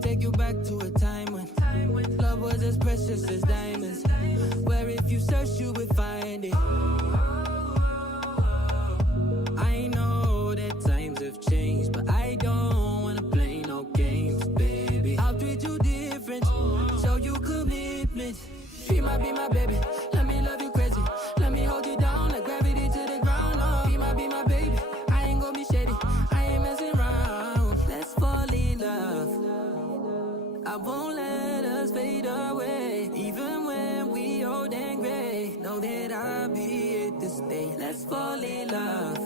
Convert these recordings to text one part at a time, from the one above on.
take you back to a time when love was as precious as diamonds, where if you search you would find it. I know that times have changed, but I don't wanna play no games, baby. I'll treat you different, show you commitment. She might be my baby, let me love you crazy. Let me hold you down like gravity to the ground. Oh, be my baby, I ain't gonna be shady, I ain't messing around. Let's fall in love, I won't let us fade away. Even when we old and gray, know that I'll be here to stay. Let's fall in love,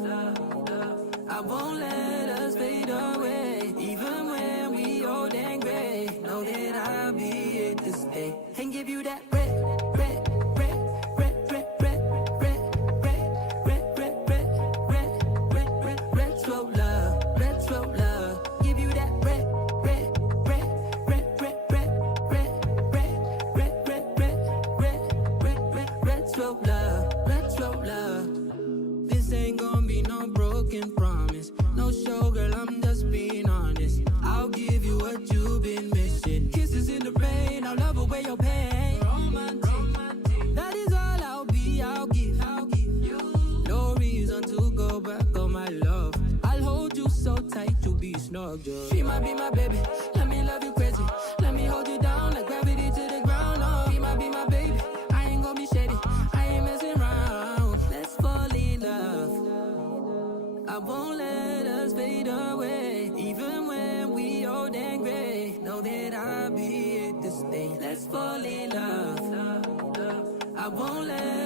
I won't let us fade away. Even when we old and gray, know that I'll be here to stay. And give you that red, red, red, red, red, red, red, red, red, red, red, red, red, red, retro love, retro love. Give you that red, red, red, red, red, red, red, red, red, red, red, red, red, red, retro love, retro love. This ain't gonna be no broken promise, no show, girl, I'm just being honest. I'll give you what you've been missing. Kisses in the rain, I'll love away your pain. Romantic, that is all I'll be, I'll give you. No reason to go back on my love. I'll hold you so tight, you'll be snug, just. She might be my baby, let me love you crazy. Let me hold you down like gravity to the ground. Oh, be my baby, I ain't gonna be shady, I ain't messing around. Let's fall in love, I won't let us fade away. Even when we old and gray, know that I'll be here to stay. Let's fall in love, I won't let